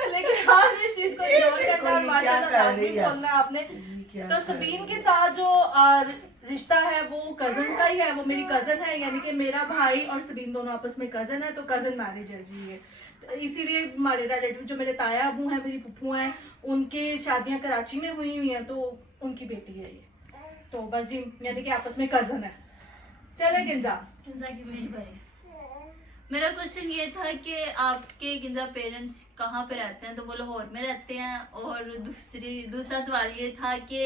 लेकिन हाँ इस चीज को इग्नोर करना और माशाल्लाह लाजमी बोलना आपने। तो सबीन के साथ जो रिश्ता है वो कजन का ही है, वो मेरी कजन है, यानी कि मेरा भाई और सबीन दोनों आपस में कजन है, तो कजन मैरिज है जी ये। तो इसीलिए हमारे रिलेटिव जो मेरे ताया अबू हैं, मेरी फुफ्फू हैं, उनकी शादियां कराची में हुई हैं, तो उनकी बेटी है ये। तो बस जी, यानी कि आपस में कजन है। चले किंजा, मेरी बारी। मेरा क्वेश्चन ये था कि आपके गिंजा पेरेंट्स कहाँ पे रहते हैं, तो वो लाहौर में रहते हैं। और दूसरा सवाल ये था कि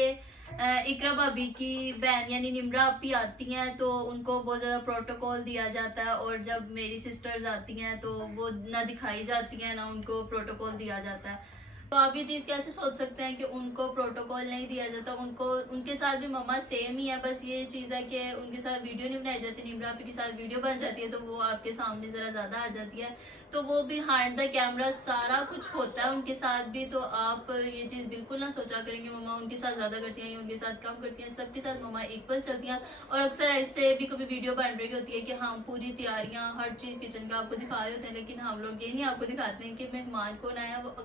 इकरा भाभी की बहन यानी निम्रा आपी आती हैं तो उनको बहुत ज़्यादा प्रोटोकॉल दिया जाता है, और जब मेरी सिस्टर्स आती हैं तो वो ना दिखाई जाती हैं ना उनको प्रोटोकॉल दिया जाता है। तो आप ये चीज़ कैसे सोच सकते हैं कि उनको प्रोटोकॉल नहीं दिया जाता? उनको उनके साथ भी मम्मा सेम ही है, बस ये चीज़ है कि उनके साथ वीडियो नहीं बनाई जाती। निम्रा आपी के साथ वीडियो बन जाती है तो वो आपके सामने ज़रा ज़्यादा आ जाती है, तो वो भी बिहाइंड द कैमरा सारा कुछ होता है उनके साथ भी। तो आप ये चीज़ बिल्कुल ना सोचा करेंगे मम्मा उनके साथ ज़्यादा करती हैं या उनके साथ कम करती हैं, सबके साथ मम्मा इक्वल चलती हैं। और अक्सर ऐसे भी कभी वीडियो बन रही होती है कि हम पूरी तैयारियाँ हर चीज़ किचन का आपको दिखा रहे होते हैं, लेकिन हम लोग ये नहीं आपको दिखाते हैं कि मेहमान कौन आया। वो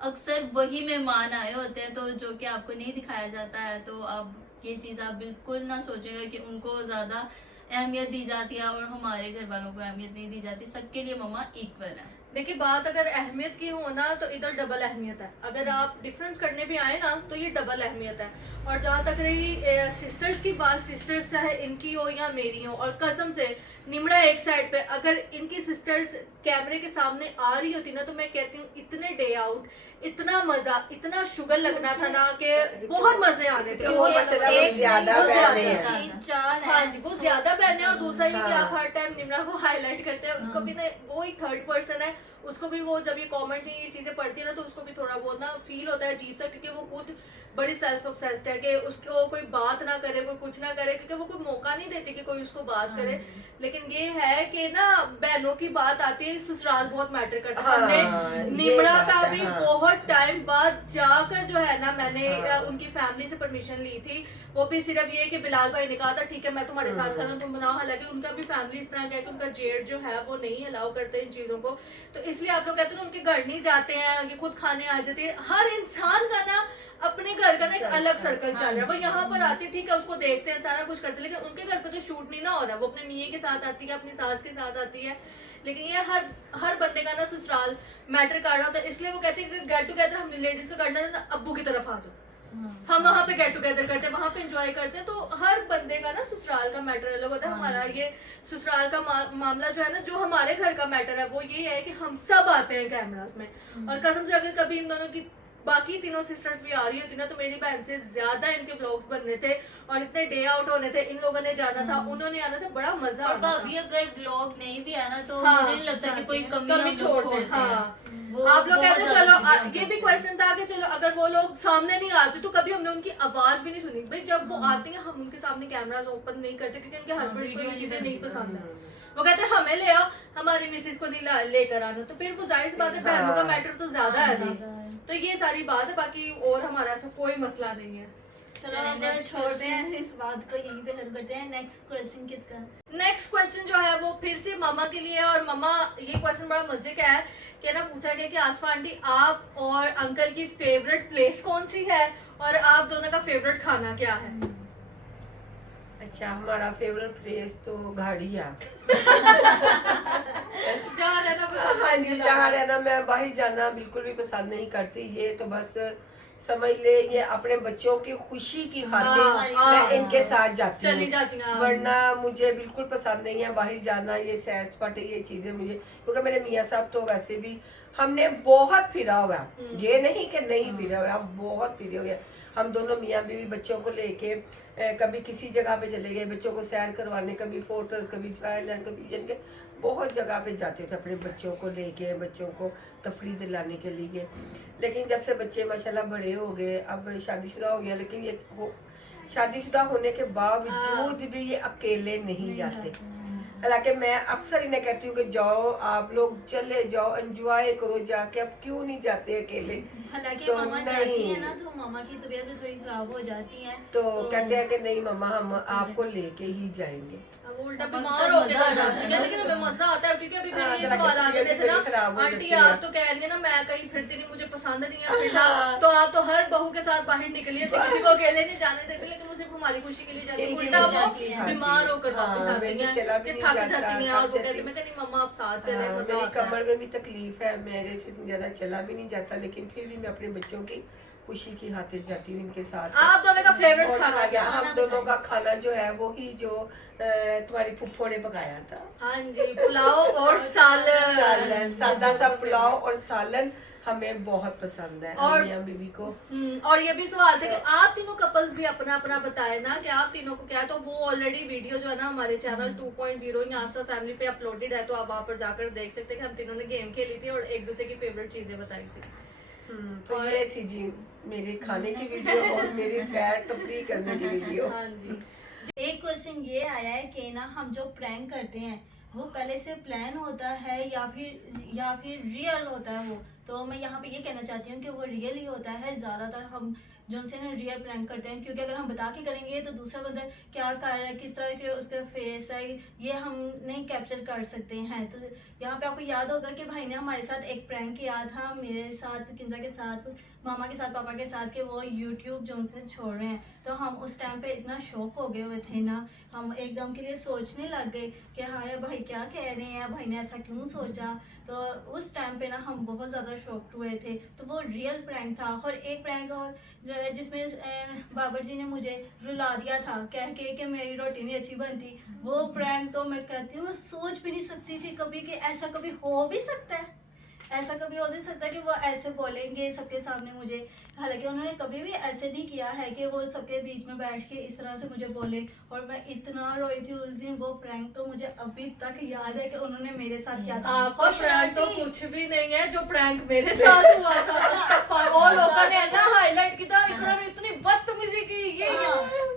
अक्सर वही मेहमान आए होते हैं, तो जो कि आपको नहीं दिखाया जाता है। तो अब ये चीज़ आप बिल्कुल ना सोचेंगे कि उनको ज़्यादा अहमियत दी जाती है और हमारे घर वालों को अहमियत नहीं दी जाती। सबके लिए मम्मा इक्वल है। देखिए बात अगर अहमियत की हो ना तो इधर डबल अहमियत है, अगर आप डिफरेंस करने भी आए ना तो ये डबल अहमियत है। और जहाँ तक रही सिस्टर्स की बात, सिस्टर्स चाहे इनकी हो या मेरी हो, और कसम से निमड़ा एक साइड पे अगर इनकी सिस्टर्स कैमरे के सामने आ रही होती ना तो मैं कहती हूँ इतने डे आउट, इतना मजा, इतना शुगर लगना था ना कि बहुत मजे आने थे। वो मसला वो ज्यादा बहने हैं। 4 हाँ जी, वो ज्यादा बहन है। और दूसरा ये कि आप हर टाइम निम्रा को हाईलाइट करते हैं, उसको भी ना, वो एक थर्ड पर्सन है, उसको भी वो जब ये कमेंट्स ये चीजें पढ़ती है ना तो उसको भी थोड़ा बहुत ना फील होता है अजीब सा, क्योंकि वो खुद बड़ी सेल्फ ऑब्सेस्ड है कि उसको कोई बात ना करे, कोई कुछ ना करे, क्योंकि वो कोई मौका नहीं देती कि कोई उसको बात करे। लेकिन ये है कि ना बहनों की बात आती है, ससुराल बहुत मैटर करता है। हमने निमड़ा का भी बहुत टाइम बाद जाकर जो है ना मैंने उनकी फैमिली से परमिशन ली थी, वो भी सिर्फ ये कि बिलाल भाई ने कहा था ठीक है मैं तुम्हारे साथ खाना तुम बनाओ। हालांकि उनका भी फैमिली इस तरह का है कि उनका जेठ जो है वो नहीं अलाउ करते इन चीजों को, तो इसलिए आप लोग कहते हैं उनके घर नहीं जाते हैं, ये खुद खाने आ जाते हैं। हर इंसान का ना अपने घर का ना एक अलग सर्कल चल रहा है। वो यहाँ पर आती है ठीक है, उसको देखते हैं सारा कुछ करते हैं, लेकिन उनके घर पे तो शूट नहीं ना हो रहा। वो अपने मियाँ के साथ आती है, अपनी सास के साथ आती है, लेकिन ये हर बंदे का ना ससुराल मैटर कर रहा होता है। इसलिए वो कहते हैं कि गेट टुगेदर हम लेडीज का करना है ना अब्बू की तरफ आ जाओ, हम वहाँ पे गेट टुगेदर करते हैं, वहाँ पे एंजॉय करते हैं। तो हर बंदे का ना ससुराल का मैटर अलग होता है। हमारा ये ससुराल का मामला जो है ना, जो हमारे घर का मैटर है वो ये है कि हम सब आते हैं कैमरास में। और कसम से अगर कभी इन दोनों की बाकी तीनों सिस्टर्स भी आ रही होती ना तो मेरी बहन से ज्यादा इनके व्लॉग्स बनने थे और इतने डे आउट होने थे। इन लोगों ने जाना था, उन्होंने आना था, बड़ा मजा और आना था। भाभी अगर व्लॉग नहीं भी आना तो हाँ, मुझे नहीं लगता कि कोई कमी कमी हम लोग छोड़ते छोड़ते हैं। हैं। हाँ। वो आप लोग बहुत कहते हैं ज्यादा चलो चीजें हम ये भी करते क्वेश्चन था कि चलो अगर वो लोग सामने नहीं आते तो कभी हमने उनकी आवाज भी नहीं सुनी। भाई जब वो आती है हम उनके सामने कैमरास ओपन नहीं करते क्योंकि उनके हस्बैंड को वीडियो ये चीजें नहीं नहीं बनती। पसंद है। वो कहते हैं हमें ले आओ, हमारी मिसेज को नहीं लेकर आना। तो फिर वो जाहिर सी बात है बहनों का मैटर तो ज्यादा है ना। तो ये सारी बात है, बाकी और हमारा ऐसा कोई मसला नहीं है। चलो चलिए, अब next छोड़ते हैं इस बात को, यहीं पे खत्म करते हैं। नेक्स्ट क्वेश्चन किसका? नेक्स्ट क्वेश्चन जो है वो फिर से मामा के लिए है। और मामा ये क्वेश्चन बड़ा मजे का है कि ना पूछा गया कि आसफा आंटी आप और अंकल की फेवरेट प्लेस कौन सी है और आप दोनों का फेवरेट खाना क्या है? अच्छा, हमारा फेवरेट प्लेस तो घाड़िया। जहाँ रहना पसंद हाँ है जी, जहाँ रहना, मैं बाहर जाना बिल्कुल भी पसंद नहीं करती। ये तो बस समझ ले ये अपने बच्चों की खुशी की खातिर मैं इनके साथ जाती चली हूँ, जाती हैं। वरना मुझे बिल्कुल पसंद नहीं है बाहर जाना, ये सैर सपाटे ये चीजें मुझे। क्योंकि मेरे मियाँ साहब तो वैसे भी हमने बहुत फिरा हुआ है, ये नहीं कि नहीं फिरा हुआ, हम बहुत फिरे हुए हैं। हम दोनों मियाँ बीवी बच्चों को लेके कभी किसी जगह पे चले गए, बच्चों को सैर करवाने, कभी फोर्ट्स, कभी थाईलैंड, कभी जिनके बहुत जगह पे जाते थे अपने बच्चों को लेके, बच्चों को तफरीह दिलाने के लिए। लेकिन जब से बच्चे माशाल्लाह बड़े हो गए, अब शादीशुदा हो गया, लेकिन ये शादीशुदा होने के बावजूद भी ये अकेले नहीं जाते। हालांकि मैं अक्सर इन्हें कहती हूँ कि जाओ आप लोग, चले जाओ, एंजॉय करो जाके, अब क्यों नहीं जाते अकेले? हालांकि तो मामा नहीं। जाती है ना तो मामा की तबीयत भी थोड़ी खराब हो जाती है, तो कहते हैं कि नहीं मम्मा हम आपको लेके ही जाएंगे। अब वो उल्टा मम्मा बीमार को होके मजा आ आ जाती जाता है, है। लेकिन हमें मजा आता है क्योंकि अभी हाँ, मेरे ये जरा सवाल आ गलती जाते थे ना, खराब हो आंटी जाती है। आप तो कह रही है ना मैं कहीं फिरती नहीं, मुझे पसंद नहीं है फिरना, हाँ। तो आप तो हर बहू के साथ बाहर निकलिए थे, किसी को अकेले नहीं जाने देते, लेकिन वो सिर्फ हमारी खुशी के लिए जाती है, इनकी उल्टा वजह वो की हाँ, बीमार होकर हाँ, वापस आती मैंने हैं चला भी कि नहीं थक जाता, जाती हैं, और थक वो कहती जाती हैं मैं कहती मम्मा आप साथ चले, हाँ, मजा मेरी आता है। कमर में भी तकलीफ है, मेरे से ज्यादा चला भी नहीं जाता, लेकिन फिर भी मैं अपने बच्चों की खुशी की खातिर जाती हूँ इनके साथ। आप दोनों का फेवरेट और खाना क्या? हम दोनों का खाना जो है वो ही जो तुम्हारी फुफ्फो ने पकाया था, हाँ जी, पुलाव और सालन। सालन, सादा सा पुलाव और सालन हमें बहुत पसंद है, और- मियां बीवी को। और ये भी सवाल था कि आप तीनों कपल्स भी अपना अपना बताए ना कि आप तीनों को क्या है, तो वो ऑलरेडी वीडियो जो है ना हमारे चैनल 2.0 यहाँ फैमिली पे अपलोडेड है, तो आप वहाँ पर जाकर देख सकते हैं कि हम तीनों ने गेम खेली थी और एक दूसरे की फेवरेट चीजें बताई थी। तो और- ये थी जी मेरे खाने की वीडियो और मेरी सैर तफरीह करने की वीडियो। हाँ जी। एक क्वेश्चन ये आया है कि ना हम जो प्रैंक करते हैं वो पहले से प्लान होता है या फिर रियल होता है वो, तो मैं यहाँ पे ये कहना चाहती हूँ कि वो रियल ही होता है। ज़्यादातर हम जो उनसे ना रियल प्रैंक करते हैं, क्योंकि अगर हम बता के करेंगे तो दूसरा बंदा क्या कर रहा है, किस तरह के उसका फेस है, ये हम नहीं कैप्चर कर सकते हैं। तो यहाँ पे आपको याद होगा कि भाई ने हमारे साथ एक प्रैंक किया था, मेरे साथ, किंजा के साथ, मामा के साथ, पापा के साथ, कि वो यूट्यूब जो उनसे छोड़ रहे हैं। तो हम उस टाइम पे इतना शौक हो गए हुए थे ना, हम एकदम के लिए सोचने लग गए कि हाँ यार भाई क्या कह रहे हैं, भाई ने ऐसा क्यों सोचा। तो उस टाइम पे ना हम बहुत ज़्यादा शॉक्ड हुए थे। तो वो रियल प्रैंक था। और एक प्रैंक और जो है जिसमें बाबर जी ने मुझे रुला दिया था कह के कि मेरी रोटी नहीं अच्छी बनती, वो प्रैंक तो मैं कहती हूँ मैं सोच भी नहीं सकती थी कभी कि ऐसा कभी हो भी सकता है, ऐसा कभी हो नहीं सकता कि वो ऐसे बोलेंगे सबके सामने मुझे। हालांकि उन्होंने कभी भी ऐसे नहीं किया है कि वो सबके बीच में बैठ के इस तरह से मुझे बोले, और मैं इतना रोई थी उस दिन। वो प्रैंक तो मुझे अभी तक याद है कि उन्होंने मेरे साथ किया था। आपका और प्रैंक तो शरारती- कुछ भी नहीं है जो प्रैंक मेरे साथ हुआ था। अस्तगफुर, और लोगों ने ना हाईलाइट किया, इकरा ने इतनी बदतमीजी की, ये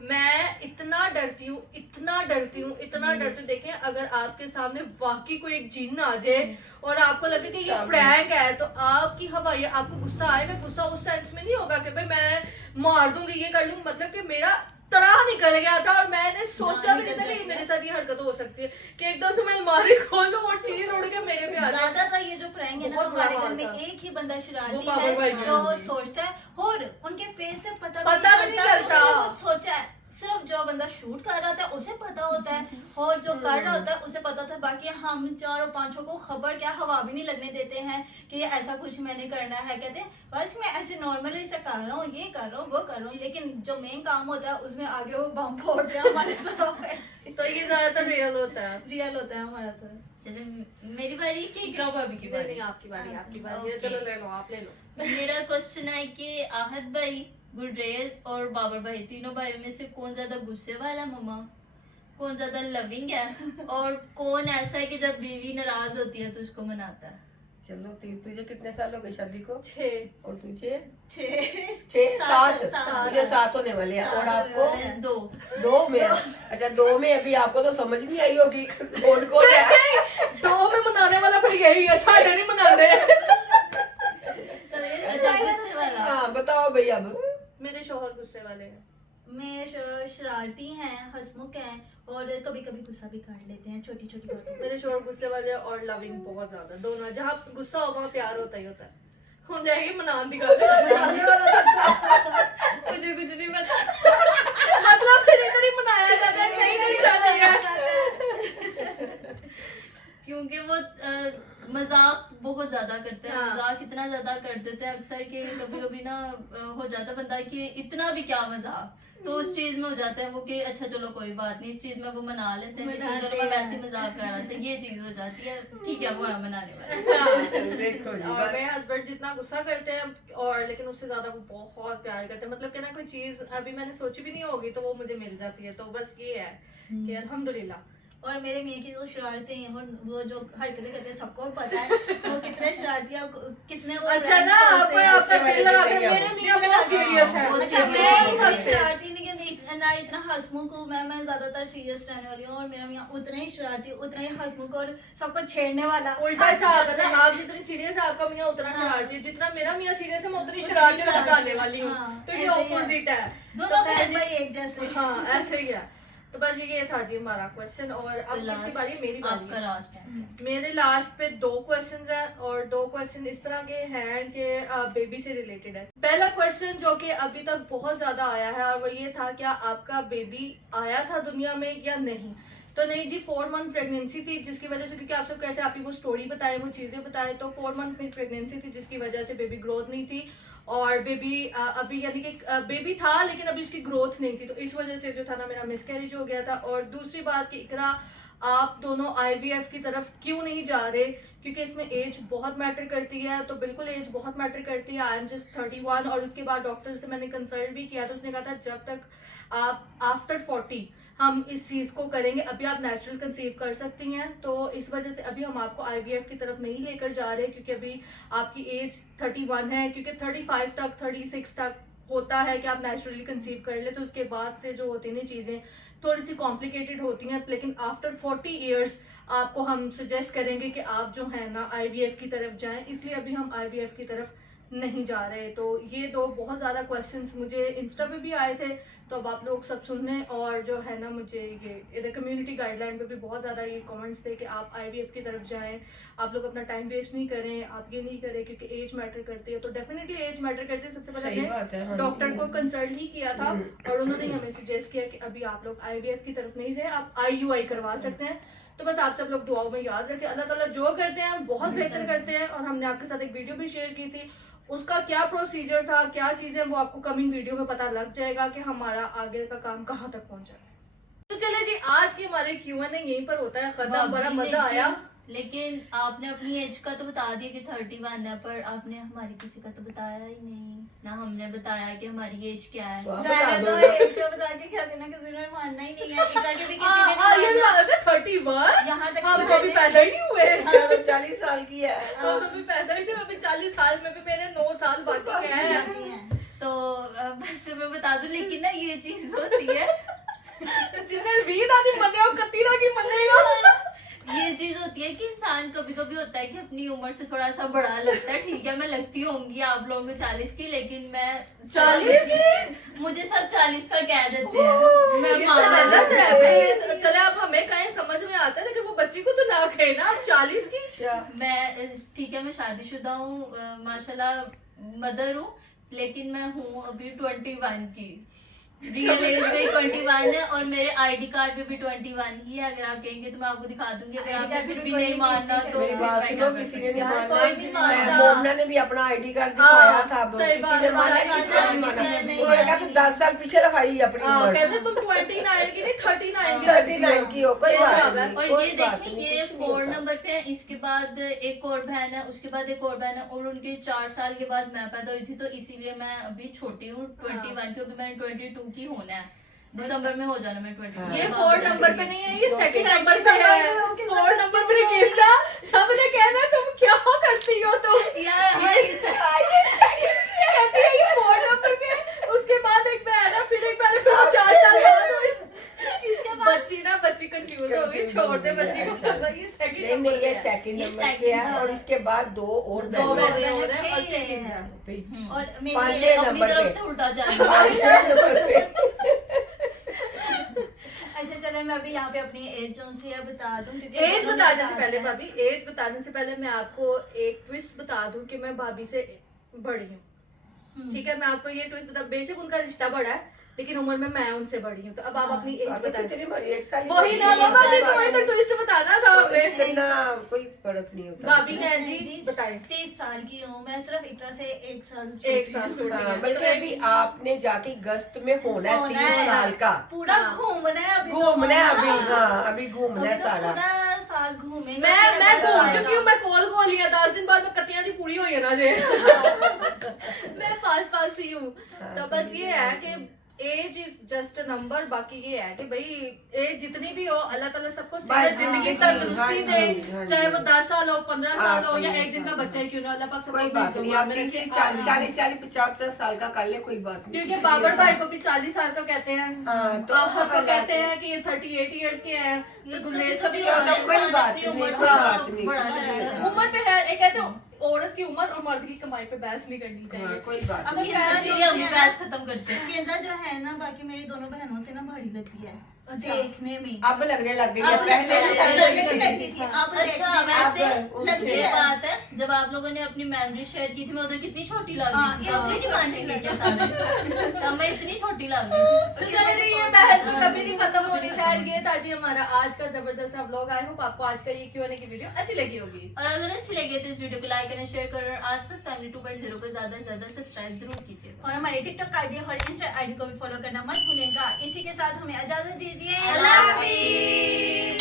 मैं इतना डरती हूँ, इतना डरती हूँ, इतना डरती हूँ। देखें अगर आपके सामने वाकई कोई एक जिन आ जाए और आपको लगे कि ये प्रैंक है, तो आपकी हवाई आपको गुस्सा आएगा। गुस्सा उस सेंस में नहीं होगा कि भाई मैं मार दूंगी, ये कर लूंगी, मतलब कि मेरा तरह निकल गया था और मैंने सोचा भी नहीं था कि मेरे साथ ये हरकत हो सकती है कि एकदम से मैं अलमारी खोलूं और चीज उड़ के मेरे पे आ जाए। ज्यादा था ये जो प्रैंक है ना, बहुत बुरा हमारे घर हाल में था। एक ही बंदा वो शरारती बाबर भाई है जो हैं। सोचता है, और उनके फेस से पता भी नहीं चलता। कि उन्होंने कुछ सोचा है। सिर्फ जो बंदा शूट कर रहा होता है उसे पता होता है, और जो कर रहा होता है उसे पता होता है। बाकी हम चारों पांचों को खबर क्या हवा भी नहीं लगने देते हैं कि ये ऐसा कुछ मैंने करना है। कहते हैं बस मैं ऐसे नॉर्मली से कर रहा हूँ, ये कर रहा हूँ, वो कर रहा हूँ, लेकिन जो मेन काम होता है उसमें आगे वो बम फोड़ते हैं हमारे साथ। तो ये ज्यादातर रियल होता है। रियल होता है हमारा साथ। चलो मेरी बारी की इकरा भाभी की नहीं बारी। नहीं, आपकी बारी, आपकी बारी है। Okay. चलो ले लो, आप ले लो। मेरा क्वेश्चन है कि आहद भाई, गुडरेज और बाबर भाई, तीनों भाइयों में से कौन ज्यादा गुस्से वाला मम्मा, कौन ज्यादा लविंग है, और कौन ऐसा है कि जब बीवी नाराज होती है तो उसको मनाता है? चलो तुझे कितने साल हो गए शादी को? 6। और तुझे? 6 7 सात। तुझे 7 होने वाले हैं। और आपको? 2। 2 में? अच्छा 2 में अभी आपको तो समझ नहीं आई होगी कौन कौन है। 2 में मनाने वाला फिर यही है, साढ़े नहीं मनाते। अच्छा गुस्से वाला। हाँ बताओ भैया अब। मेरे शोहर गुस्से वाले हैं। में शरारती हैं, हंसमुख हैं, और कभी कभी गुस्सा भी काट लेते हैं छोटी छोटी बातों पे। मेरे शोहर गुस्से वाले और लविंग बहुत ज्यादा, दोनों। जहाँ गुस्सा हो वहाँ प्यार होता ही होता है। हम जाएगी मनान दी गल। मुझे कुछ नहीं पता, मतलब फिर इधर ही मनाया जाता है, नहीं कोई शादी है। क्योंकि वो मजाक बहुत ज्यादा करते हैं। हाँ। मजाक इतना ज्यादा कर देते हैं अक्सर कि कभी कभी ना हो जाता बंदा कि इतना भी क्या मजाक, तो उस चीज में हो जाता है वो कि अच्छा चलो कोई बात नहीं, इस चीज में वो मना लेते हैं कि चलो मैं वैसे ही मजाक कर रहा था, ये चीज हो जाती है। ठीक है वो है मनाने वाले। देखो जी और बात- मेरे हस्बैंड जितना गुस्सा करते हैं और लेकिन उससे ज्यादा वो बहुत प्यार करते हैं। मतलब कि ना कोई चीज अभी मैंने सोची भी नहीं होगी तो वो मुझे मिल जाती है। तो बस ये है कि अल्हम्दुलिल्लाह। और मेरे मियाँ की जो शरारतें हैं और वो जो हरकतें करते हैं सबको पता है वो कितने शरारती हैं, कितने वो अच्छा pranks ना, करते आपको हैं। आपका दिल लगा के, नहीं है। मेरे मियाँ बहुत सीरियस है। बहुत अच्छा serious मैं है। नहीं बहुत इतनी हंसते हैं। शरारती नहीं कि ना इतना हंसमुख हूँ, मैं ज्यादातर सीरियस रहने वाली हूँ, और मेरा मियाँ उतना ही शरारती, उतना ही हंसमुख और सबको छेड़ने वाला। उल्टा हिसाब है, आप जितनी सीरियस है आपका मियाँ उतना शरारती है, जितना मेरा मियाँ सीरियस है मैं उतनी शरारती और हंसाने वाली हूँ। हाँ, तो ये ऐसे ही है। ऑपोजिट है। दोनों तो बहन खैर भाई एक जैसे। हाँ ऐसे ही है। तो बस ये था जी हमारा क्वेश्चन। और अब किसकी बारी है? मेरी बारी आपका है। लास्ट है। मेरे लास्ट पे 2 क्वेश्चंस हैं और 2 क्वेश्चन इस तरह के हैं कि बेबी से रिलेटेड है। पहला क्वेश्चन जो कि अभी तक बहुत ज्यादा आया है और वो ये था, क्या आपका बेबी आया था दुनिया में या नहीं? तो नहीं जी, 4 मंथ प्रेगनेंसी थी, जिसकी वजह से, क्योंकि आप सब कहते हैं आप ही वो स्टोरी बताए, वो चीजें बताए, तो 4 मंथ में प्रेगनेंसी थी जिसकी वजह से बेबी ग्रोथ नहीं थी और बेबी अभी यानी कि बेबी था लेकिन अभी उसकी ग्रोथ नहीं थी, तो इस वजह से जो था ना मेरा मिसकैरेज हो गया था। और दूसरी बात कि इकरा आप दोनों आईवीएफ की तरफ क्यों नहीं जा रहे? क्योंकि इसमें एज बहुत मैटर करती है। तो बिल्कुल एज बहुत मैटर करती है। आई एम जस्ट 31 और उसके बाद डॉक्टर से मैंने कंसल्ट भी किया तो उसने कहा था जब तक आप आफ्टर 40 हम इस चीज को करेंगे, अभी आप नेचुरल कंसीव कर सकती हैं। तो इस वजह से अभी हम आपको आईवीएफ की तरफ नहीं लेकर जा रहे क्योंकि अभी आपकी एज 31 है, क्योंकि 35 तक 36 तक होता है कि आप नेचुरली कंसीव कर ले, तो उसके बाद से जो होती हैं चीजें थोड़ी सी कॉम्प्लिकेटेड होती हैं। लेकिन आफ्टर 40 इयर्स आपको हम सजेस्ट करेंगे कि आप जो है ना आईवीएफ की तरफ जाएं, इसलिए अभी हम आईवीएफ की तरफ नहीं जा रहे। तो ये 2 बहुत ज़्यादा क्वेश्चंस मुझे इंस्टा पे भी आए थे, तो अब आप लोग सब सुन लें। और जो है ना मुझे ये इधर कम्युनिटी गाइडलाइन पे भी बहुत ज़्यादा ये कमेंट्स थे कि आप आईवीएफ की तरफ जाएं, आप लोग अपना टाइम वेस्ट नहीं करें, आप ये नहीं करें क्योंकि एज मैटर करती है। तो डेफिनेटली एज मैटर करती है। सबसे सही बात है, पहले हाँ। डॉक्टर को कंसल्ट ही किया था और उन्होंने हमें सजेस्ट किया कि अभी आप लोग आईवीएफ की तरफ नहीं जाए, आप आईयूआई करवा सकते हैं। तो बस आप सब लोग दुआओं में याद रखें, अल्लाह ताला जो करते हैं बहुत बेहतर करते हैं। और हमने आपके साथ एक वीडियो भी शेयर की थी, उसका क्या प्रोसीजर था, क्या चीजें, वो आपको कमिंग वीडियो में पता लग जाएगा कि हमारा आगे का काम कहाँ तक पहुंचा है। तो चले जी, आज की हमारे Q&A यहीं पर होता है खत्म। बड़ा मजा आया। लेकिन आपने अपनी एज का तो बता दिया कि 31 है, पर आपने हमारी किसी का तो बताया ही नहीं ना। हमने बताया कि हमारी एज क्या है। तो आप बता रहने दो। दो, एज का बता के क्या करना, किसी ने मानना ही नहीं है। इकरा के भी किसी ने नहीं ये भी माना। लगा 31, यहाँ तक हम कि तो अभी पैदा ही नहीं हुए। ये तो 40 साल की है। हम तो अभी पैदा ही नहीं हुए। अभी 40 साल में भी मेरे 9 साल बाकी हैं। नहीं है। तो बस मैं बता दूं, लेकिन ना ये चीज होती है जिन्हें वीदा नहीं मने और कतीरा की मनेगा। ये चीज होती है कि इंसान कभी कभी होता है कि अपनी उम्र से थोड़ा सा बड़ा लगता है। ठीक है, मैं लगती होंगी आप लोगों को 40 की, लेकिन मैं 40 की, मुझे सब 40 का कह देते हैं। मैं ये तो मान गलत है लेती भाई। चले अब हमें कहीं समझ में आता है, लेकिन वो बच्ची को तो ना कहे ना 40 की। हूँ। मैं ठीक है, मैं शादीशुदा हूँ, माशाल्लाह मदर हूँ, लेकिन मैं हूँ अभी 21 की। रियल एज में 21 है और मेरे आईडी कार्ड पे भी 21 ही है। अगर आप कहेंगे तो मैं आपको दिखा दूंगी। अगर ID आपने कार्ड फिर पे भी कोई नहीं मानना नहीं तो मेरी फिर बात मैं सुनो, क्या कर किसी सकती ने नहीं यार, माना। कोई नहीं मानता। मोमना ने भी अपना आईडी कार्ड हाँ, दिखाया था, सही किसी बात ने है, माना, किसी किसी ने नहीं ने माना। नहीं उन्होंने कहा तू 10 साल पीछे लगाई अपनी उम्र। कहते तुम 29 की नहीं 39 की 39 की हो, कोई बात हाँ, नहीं। और कोई ये बात देखें, नहीं, ये कुछ नहीं 4 होता। नंबर पे है। इसके बाद एक और बहन है, उसके बाद एक और बहन है, और उनके 4 साल के बाद मैं पैदा हुई थी। तो इसीलिए मैं अभी छोटी हूँ 21 की। अभी मैंने 22 की होना है, दिसंबर में हो जाना मैं 22। ये 4 नंबर पे नहीं है, ये सेकंड second नंबर पे है। नंबर पे 4 नंबर पे गिरजा सबने कहना तुम क्या करती हो तुम। यार कहती है ये 4 नंबर पे है, उसके बाद एक बहन है, फिर एक बहन है, फिर वो 4 साल बाद हुई। इसके बाद बच्ची कंफ्यूज हो गई, छोड़ दे बच्ची को। अच्छा। भाई ये सेकंड नहीं नंबर नहीं, पे ये है। सेकंड ये नंबर पे second है और इसके बाद 2 और 2 बहनें हैं। बहनें और हैं और ठीक फिर है। गिरजा। और पाँच मेरी छह अपनी नंबर तरफ पे। से उल्टा जाएगा। 5 नंबर पे। अच्छा चलो, मैं अभी यहाँ पे अपनी एज जो सी है बता दूं, क्योंकि एज दोनों बताने ने से बता पहले दिया है। भाभी, एज बताने से पहले मैं आपको एक ट्विस्ट बता दूं कि मैं भाभी से बड़ी हूँ। ठीक है, मैं आपको ये ट्विस्ट बता, बेशक उनका रिश्ता बड़ा है लेकिन उम्र में मैं उनसे बड़ी हूँ। तो अब आप अपनी एज बातें बताएं। तेरी मर्जी, एक साल ही वही ना बड़ी है, बाबा, एक साल तुम्हें तो बाद ट्विस्ट बताना था हमें। इतना कोई फर्क नहीं होता। भाभी हैं जी, बताएं। 30 साल की हूँ मैं, सिर्फ इकरा से 1 साल एक साल छोटी हाँ, है। बल्कि अभी आपने जाके अगस्त में होना है होना 30 है। साल का। पूरा हाँ। घूमना है अभी, घूमना है अभी, हाँ। हाँ अभी घूमना है अभी तो सारा। पूरा साल घूमेंगे। मैं फिर घूम अगस्त चुकी हूँ, आएगा। मैं कोल लिया 10 दिन बाद मैं कतियां दी पूरी हुई है ना जे। मैं पास ही हूँ। तो बस ये है कि age is just a number. बाकी ये है कि भाई एज जितनी भी हो, अल्लाह ताला सबको बस, सेहत, जिंदगी, हाँ, तंदुरुस्ती हाँ, दे, हाँ, चाहे वो हाँ। 10 साल हो, 15 साल हो, या हाँ, एक दिन का बच्चा ही क्यों ना, अल्लाह पाक सबको कोई अपनी बात नहीं, जुबान आप में देखिए रखे। 40 50 साल का कर ले, कोई बात नहीं। क्योंकि बाबर भाई को भी 40 साल का कहते हैं, हाँ, तो आफत को अल्लाह कहते की- हैं कि ये 38 इयर्स के हैं, तो गुलेज का भी तो कोई बात नहीं, कोई बात नहीं। उम्र पे है। एक कहते हो औरत की उम्र और मर्द की कमाई पे बहस नहीं करनी हाँ, चाहिए। कोई बात अब नहीं। ये बात इसलिए हम बहस खत्म करते हैं। केंजा जो है ना बाकी मेरी दोनों बहनों से ना भारी लगती है अच्छा। देखने में। अब लगने लग गई है, अब पहले लगने नहीं लगती थी, अब अच्छा देखने में वैसे अब लगती ये है। बात है, जब आप लोगों ने अपनी मेमोरी शेयर की थी मैं उधर कितनी छोटी लग हाँ, रही थी, अपनी इतनी जमाने छोटी की लग क्या सारे, तब मैं इतनी छोटी लग रही थी। तो चलिए ये बहस तो कभी नहीं खत्म होनी। खैर ये था जी हमारा आज का जबरदस्त सा व्लॉग। आई होप आपको आज का ये Q&A की वीडियो अच्छी लगी होगी। और अगर अच्छी लगे तो इस वीडियो को लाइक करें, शेयर करें और आसपास फैमिली 2.0 को ज्यादा से ज्यादा सब्सक्राइब जरूर कीजिएगा। और हमारे टिकटॉक आईडी और इंस्टा आईडी को भी फॉलो करना मत भूलिएगा। इसी के साथ हमें इजाजत दीजिए। अल्लाह हाफिज।